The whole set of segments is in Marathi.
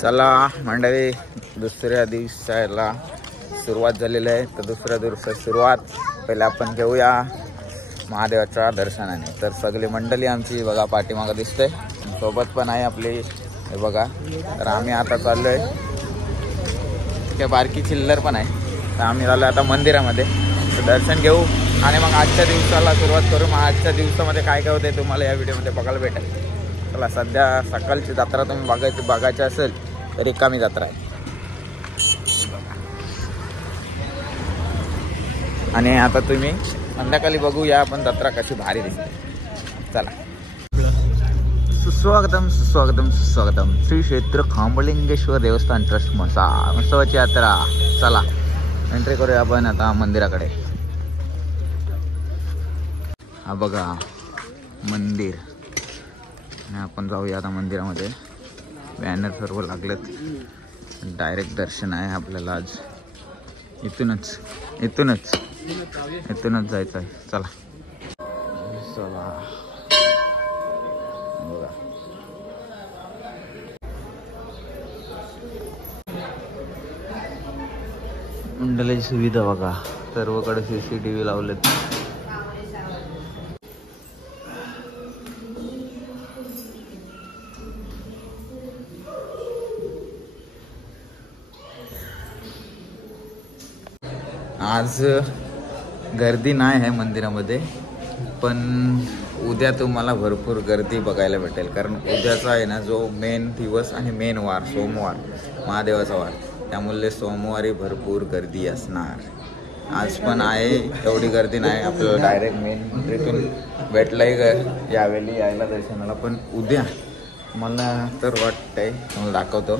चला मंडळी, दुसऱ्या दिवसाला सुरुवात झालेली आहे. तर दुसऱ्या दिवसाची सुरुवात पहिले आपण घेऊया महादेवाच्या दर्शनाने. तर सगळी मंडळी आमची बघा पाठीमागं दिसते, सोबत पण आहे आपली हे बघा. तर आम्ही आता चाललोय, त्या बारकी चिल्लर पण आहे. तर आम्ही चाललोय आता मंदिरामध्ये. तर दर्शन घेऊ आणि मग आजच्या दिवसाला सुरुवात करू. मग आजच्या दिवसामध्ये काय काय होते तुम्हाला या व्हिडिओमध्ये बघायला भेटेल. चला, सध्या सकाळची जत्रा तुम्ही बघायची असेल तर रिकामी जत्रा आहे. आणि आता तुम्ही संध्याकाळी बघूया आपण जत्रा कशी भारी दिसते. चला, सुस्वागतम सुस्वागतम सुस्वागतम श्री क्षेत्र खांबलिंगेश्वर देवस्थान ट्रस्ट महोत्सवाची यात्रा. चला एंट्री करूया आपण आता मंदिराकडे. हा बघा मंदिर, आणि आपण जाऊया आता मंदिरामध्ये. बॅनर सर्व लागलेत, डायरेक्ट दर्शन आहे आपल्याला आज. इथूनच जायचं आहे. चला चला बघा, मंडळाची सुविधा बघा, सर्वकडे CCTV लावलेत. आज गर्दी नाही आहे मंदिरामध्ये, पण उद्या तुम्हाला भरपूर गर्दी बघायला भेटेल. कारण उद्याचा आहे ना जो मेन दिवस आणि मेन वार सोमवार, महादेवाचा वार, त्यामुळे सोमवारी भरपूर गर्दी असणार. आज पण आहे, एवढी गर्दी नाही. आपल्याला डायरेक्ट मेन मंदिरातून भेटलाही यावेळी यायला दर्शनाला. पण उद्या मला तर वाटतंय, तुम्हाला दाखवतो.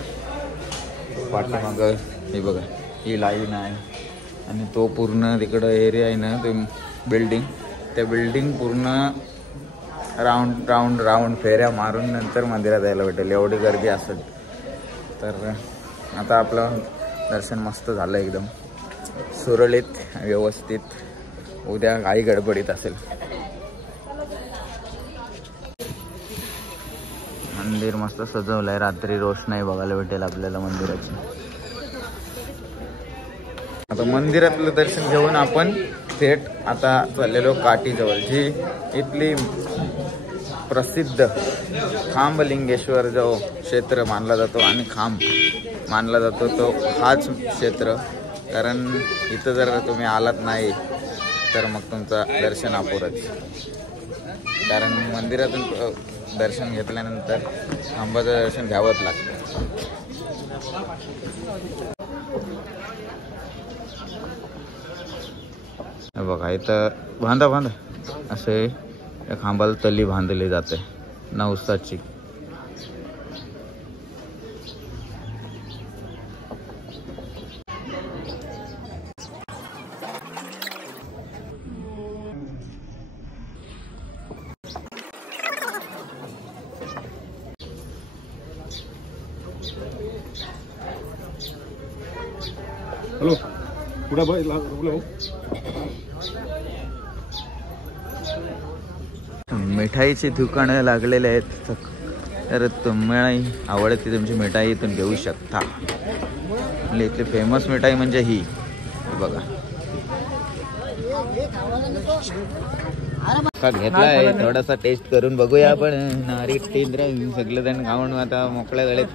पाठीमागं हे बघा, ही लाईन आहे आणि तो पूर्ण तिकडं एरिया आहे ना, ते बिल्डिंग, त्या बिल्डिंग पूर्ण राऊंड फेऱ्या मारून नंतर मंदिरात जायला भेटेल, एवढी गर्दी असेल. तर आता आपलं दर्शन मस्त झालं, एकदम सुरळीत व्यवस्थित. उद्या काही गडबडीत असेल. मंदिर मस्त सजवलं आहे, रात्री रोषणाई बघायला भेटेल आपल्याला मंदिराची. आता मंदिरातलं दर्शन घेऊन आपण थेट आता चाललेलो काठीजवळ, जी इथली प्रसिद्ध खांबलिंगेश्वर जो क्षेत्र मानला जातो आणि खांब मानला जातो, तो हाच क्षेत्र. कारण इथं जर तुम्ही आलात नाही तर मग तुमचं दर्शन अपुरंच. कारण मंदिरातून दर्शन घेतल्यानंतर खांबाचं दर्शन घ्यावंच लागतं. बघा इथं बांधा असे या खांबाला तली बांधली जाते नवसाची. हॅलो, कुठं मिठाईची दुकानं लागलेले आहेत. तर तुम्हाला आवडते तुमची मिठाई इथून घेऊ शकता. इथली फेमस मिठाई म्हणजे ही बघा. घेतला आहे, थोडासा टेस्ट करून बघूया आपण. नारिक टेंद्र सगळे जण खाऊन आता मोकळ्या गळेत.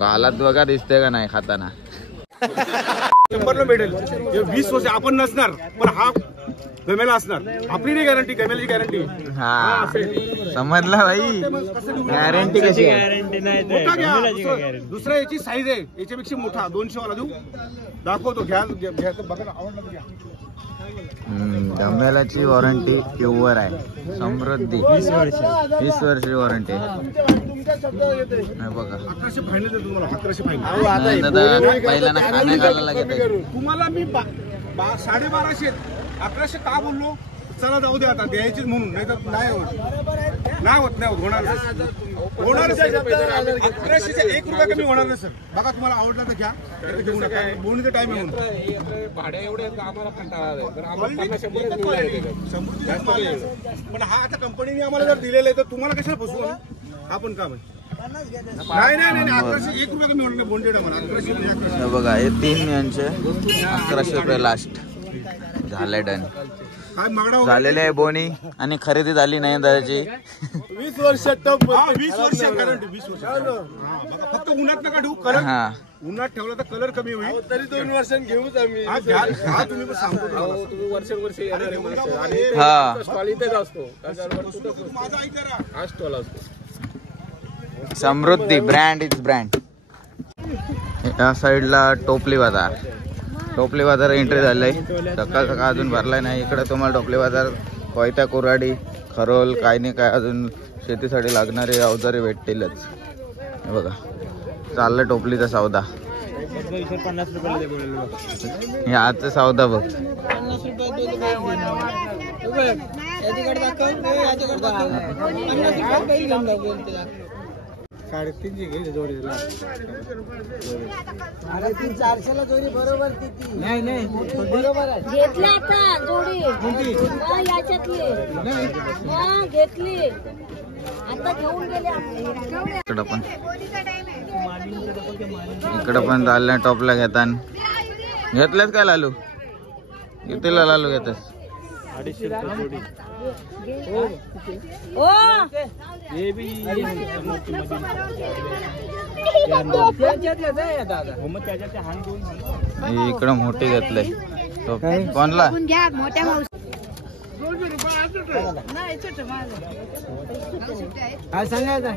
गालात बघा दिसते का नाही खाताना. 100 भेटेल. 20 वर्ष आपण नसणार, पण हा गमेला असणार. आपली नाही गॅरंटी, गमेलाची गॅरंटी. हा समजला भाई. गॅरंटी कशी? गॅरंटी नाही. दुसरा याची साईज आहे, याच्यापेक्षा मोठा 200 वाला देऊ, दाखवतो. घ्या बघा, आवडला घ्या. गमेलाची वॉरंटी प्युअर आहे, समृद्धी. 20 वर्षाची वॉरंटी आहे. बघा 1100 फायनल आहे तुम्हाला. 1100 फायनल. पहिल्यांदा खाण्या घालायला घेते तुम्हाला मी 1250. 1100 का बोललो? चला जाऊ दे आता, द्यायचीच म्हणून. नाही तर नाही होत होणार 1100चे 1 रुपया कमी होणार नाही सर. बघा तुम्हाला आवडला तर घ्या, घेऊ नका. बोलणीचा टाइम आहे म्हणून. भाडे एवढे आम्हाला कंटाळा. पण हा आता कंपनीने आम्हाला जर दिलेलं आहे तर तुम्हाला कशाला फसवू? हा पण काम आहे. नाही नाही नाही 1100 1 रुपया कमी होणार नाही बोंडेड मला 1100 हे बघा हे 3 यांचे 1100 रुपये लास्ट झाले डन काय मागडा झालेले आहे बोनी आणि खरेदी झाली नाही दादाची 20 वर्ष टप 20 वर्ष गॅरंटी 20 वर्ष बघा फक्त उन्हात नका ठेवू कलर हा उन्हात ठेवला तर कलर कमी होईल तरी 2 वर्षांनी घेऊच आम्ही हा तुम्ही पण सांगतो तुम्ही वर्ष येणार आहे माणसं आणि हा स्टॉल इथेच असतो माझा ऐका हा स्टॉल असतो समृद्धी ब्रँड इज ब्रँड या साईडला टोपली बाजार एंट्री झालंय सकाळ अजून भरलाय नाही इकडे तुम्हाला टोपली बाजार कोयता कुऱ्हाडी खरोल काय नाही काय अजून शेतीसाठी लागणारे अवजारे भेटतीलच हे बघा चाललं टोपलीचा सौदा 50 रुपयाला हे आजचा सौदा बघ 50 रुपये साडेतीनशे घे जोडीला 450ला जोडी बरोबर ती नाही बरोबर आहे घेतला आता जोडी याच्यातली घेतली आता घेऊन गेले इकडं पण चाललंय टोपल्या घेतल्यास काय लालू कितीला लालू घेतस 250 रुपये जोडी इकडं मोठी घेतलंय कोणला काय सांगायचं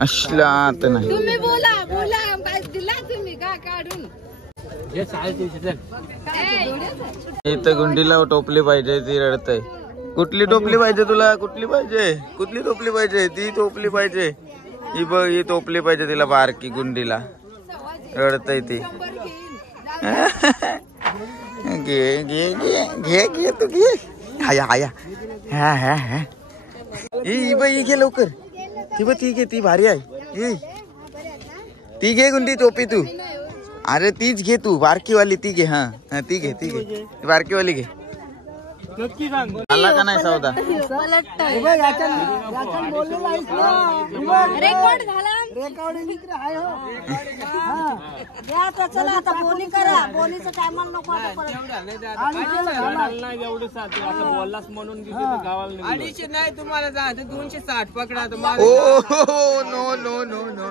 असला आता नाही तुम्ही बोला दिला तुम्ही का काढून इथं गुंडीला टोपली पाहिजे ती रडतय कुठली टोपली पाहिजे तुला कुठली टोपली पाहिजे ती टोपली पाहिजे ही बघ ही टोपली पाहिजे तिला बारकी गुंडीला रडतय ती घे घे घे घे घे तू घे आया आया हा ही बघ ही घे लवकर ती बघ ती घे ती भारी आहे ती घे गुंडी टोपी तू अरे तीच घे तू बारकी वाली ती घे हा ती घे बारकी वाली घे नक्की सांग आला का नाही सौदा चला आता बोली करा बोलीचं टायमाला नको बोललास म्हणून गावाला 250 नाही तुम्हाला जा 260 पकडा नो नो नो नो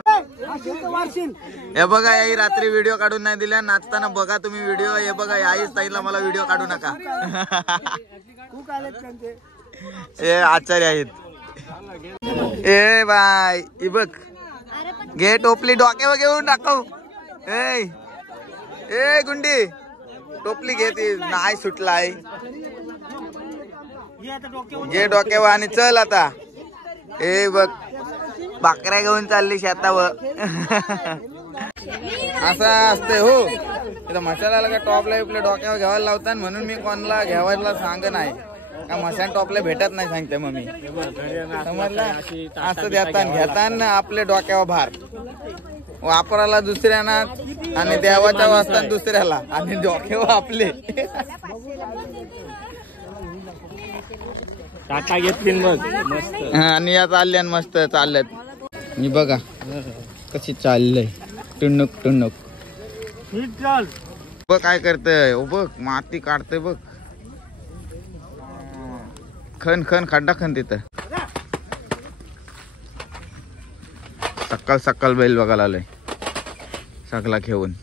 हे बघा याही रात्री व्हिडिओ काढून नाही दिल्या नाचताना बघा तुम्ही व्हिडिओ हे बघा याही स्टाईलला मला व्हिडिओ काढू नका ए आचार्य आहेत ए बाय ही बघ घे टोपली डोक्यावर घेऊन टाकव ए गुंडी टोपली घे ती नाही सुटलाय घे डोक्यावर आणि चल आता ए बघ भाकऱ्या घेऊन चालली शेतावर असं असते हो इथं मसाल्याला का टॉपला आपल्या डोक्यावर घ्यायला लावतात म्हणून मी कोणाला घ्यावायला सांग नाही का मसाला टॉपला भेटत नाही सांगते मग मी समजलं असं घेताना आपल्या डोक्यावर भार वापराला दुसऱ्यांना आणि देवाच्या वाचताना दुसऱ्याला आणि डोक्यावर आपले टाटा घेतली आणि या चालल्यान मस्त चालल्यात मी बघा कशी चाललंय टुनुक टुनुक बघ काय करतय बघ माती काढतय बघ खन खन खड्डा खन तिथं सकाळ बैल बघायला आलोय सगळा घेऊन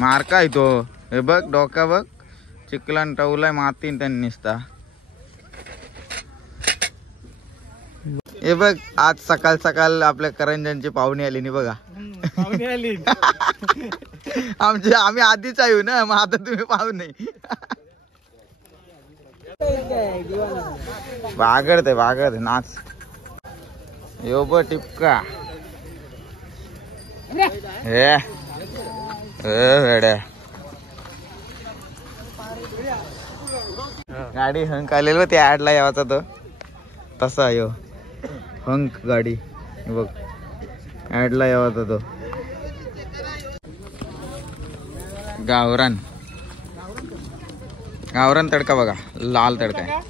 मार काय तो हे बघ डोका बघ चिखलान टवलाय मातीन त्यांनी निसता हे बघ आज सकाळ आपल्या करंजांची पाहुणी आली नाही बघा पाहुणे आली आम्ही आधीच येऊ ना मग आता तुम्ही पाहुणे बागडते नाच यो ब टिपका हे गाडी हंक आलेल व त्या ऍडला यावाचा तो तसा यो हंक गाडी बघ ऍडला यावाचा तो गावरान तडका बघा लाल तडका आहे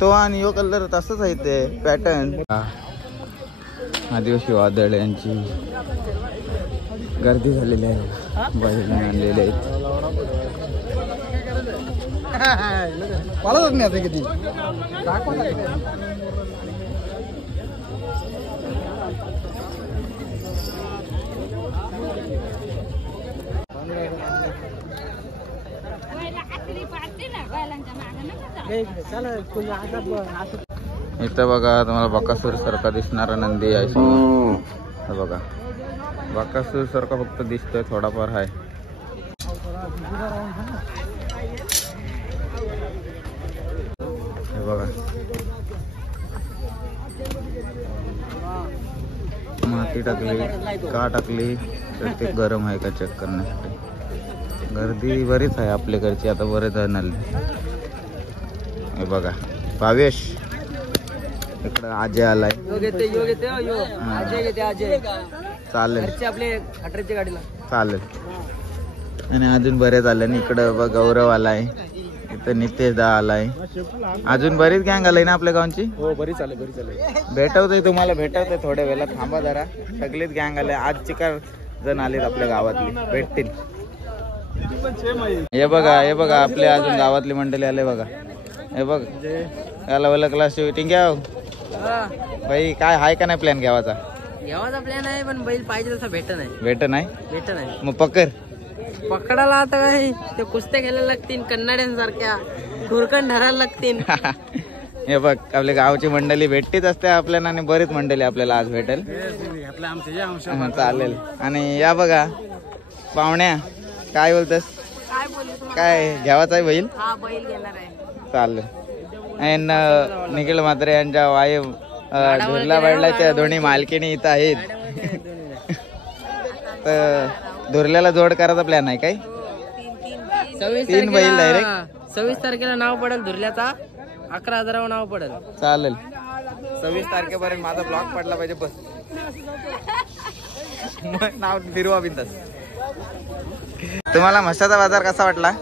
तो आणि यो कलर तसंच आहे ते पॅटर्न. आदिवासी वादळ यांची गर्दी झालेली आहे, बैल आणलेले आहेत. नाही आता किती इथं बघा तुम्हाला बकासूर सारखा दिसणारा नंदी आहे समोर. बघा बकासूर सारखा फक्त दिसतोय, थोडाफार आहे. हे बघा माती टाकली का टाकली तर ते गरम आहे का चेक करण्यासाठी. गर्दी बरीच आहे आपल्याकडची, आता बरेच जण आले. हे बघा भावेश इकडं अजय आलाय. चालेल चालेल. आणि अजून बरेच आले. इकडं गौरव आलाय, इथं नितेश दा आलाय. अजून बरीच गँग आलाय ना आपल्या गावची. हो बरीच आले बरीच आले. भेटवतोय तुम्हाला भेटवतोय थोड्या वेळेला, थांबा जरा. सगळीच गँग आले आज. चिकार जण आलेत आपल्या गावातली, भेटतील. हे बघा आपले अजून गावातली मंडळी आले बघा. हे बघ याला ओळखला शूटिंग घ्या भाई. काय आहे का नाही प्लॅन घ्यावाचा प्लॅन आहे, पण बैल पाहिजे तसा भेट नाही. मग पकडायला आता काय ते कुस्त्या घ्यायला लागतील, कन्नड्यांसारख्या खुरकन धरायला लागतील. हे बघ आपल्या गावची मंडळी भेटतीच असते आपल्याला, आणि बरीच मंडळी आपल्याला आज भेटेल. चालेल. आणि या बघा पाहुण्या, काय बोलतस? काय घ्यावाचा आहे बैल? चालेल. निखिल म्हात्रे यांच्या वाईफ ढुरला बैलाच्या दोन्ही मालकीणी इथं आहेत. तर धुरल्याला जोड करायचा प्लॅन आहे काय? 3 बैल डायरेक्ट. 26 तारखेला नाव पडेल धुरल्याचा, 11,000 नाव पडेल. चालेल. 26 तारखेपर्यंत माझा ब्लॉक पडला पाहिजे बस. नाव फिरवा बिंदास. तुम्हाला म्हशाचा बाजार कसा वाटला?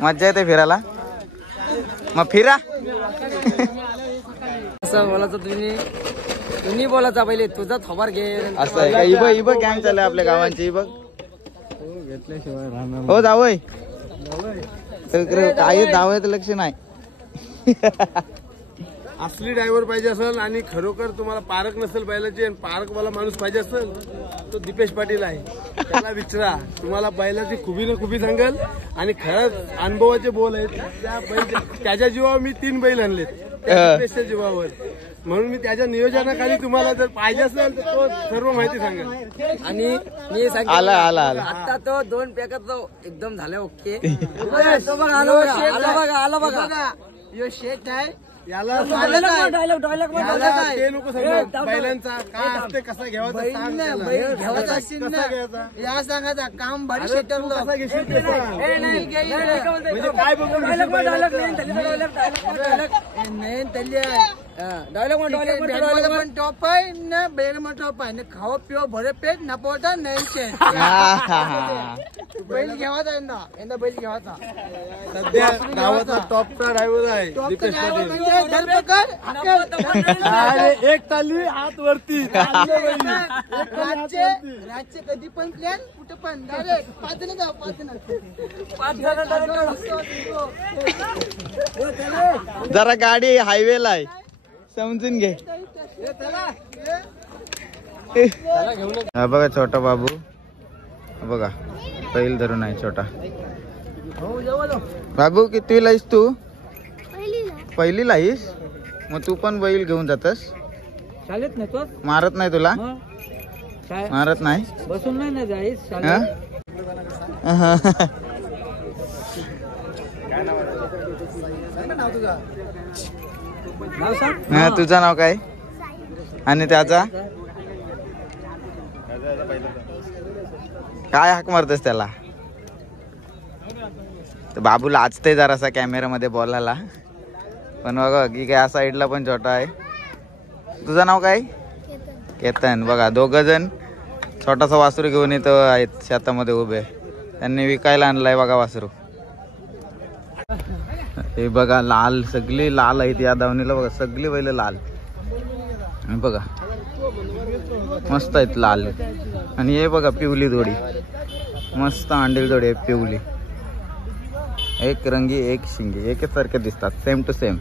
मज्जा येते फिरायला? मग फिरा. असं बोलायचं तुम्ही बोलायचा पहिले तुझा थोबार घे. असं आहे का? इब गँग चालू आपल्या गावांची. बघ हो जावय काय जावयाचं लक्ष नाही. असली ड्रायव्हर पाहिजे असेल आणि खरोखर तुम्हाला पारक नसेल बैलाची आणि पारक वाला माणूस पाहिजे असेल तो दीपेश पाटील आहे. त्याला विचारा, तुम्हाला बैलाची खुबी न खुबी सांगेल. आणि खरंच अनुभवाचे बोल आहेत. त्याच्या जीवावर मी 3 बैल आणलेत, दीपेशच्या जीवावर. म्हणून मी त्याच्या नियोजनाखाली तुम्हाला जर पाहिजे असेल तर तो सर्व माहिती सांगेल. आणि मी आला आता तो 2 पॅकात एकदम झाले. ओके आला बघा यो शेट आहे. याला ते नको सांगू बैलांचा काय असते, कसा घ्यावाचा या सांगायचा काम भारी काय बघून डायलॉग पण टॉप आहे ना, बेल पण टॉप आहे ना. खावा पिवा भरे पेट ना पोटा नाही. बैल घ्यावाचा यंदा बैल घ्यावाचा. सध्या गावाचा टॉपचा ड्रायव्हर आहे दीपेश पाटील. एक ताली हात वरती. राज्य कधी पण प्लॅन कुठे पण डायरेक्ट 5 जरा गाडी हायवेला आहे, समजून घे. हा बघा छोटा बाबू, बघा बैल धरून आहे छोटा बाबू. कितवीला आहेस तू? पहिलीला आहेस. मग तू पण बैल घेऊन जातस? चालत नाही तो मारत नाही तुला? मारत नाही, बसून नाही जाईस. तुझं नाव काय आणि त्याचा काय हाक मारतस त्याला? बाबू लाजते जरासा कॅमेरामध्ये बोलायला, पण बघा की काय साईडला पण छोटा आहे. तुझं नाव काय? केतन. बघा 2 जण छोटासा वासरू घेऊन इथं आहेत शेतामध्ये उभे. त्यांनी विकायला आणलाय बघा वासरू. हे बघा लाल, सगळी लाल आहेत या दावणीला बघा, सगळी बैल लाल. हे बघा मस्त आहेत लाल. आणि हे बघा पिवली जोडी, मस्त अंडील जोडी आहे पिवली. एक रंगी एक शिंगी, एकच सारखे दिसतात, सेम टू सेम.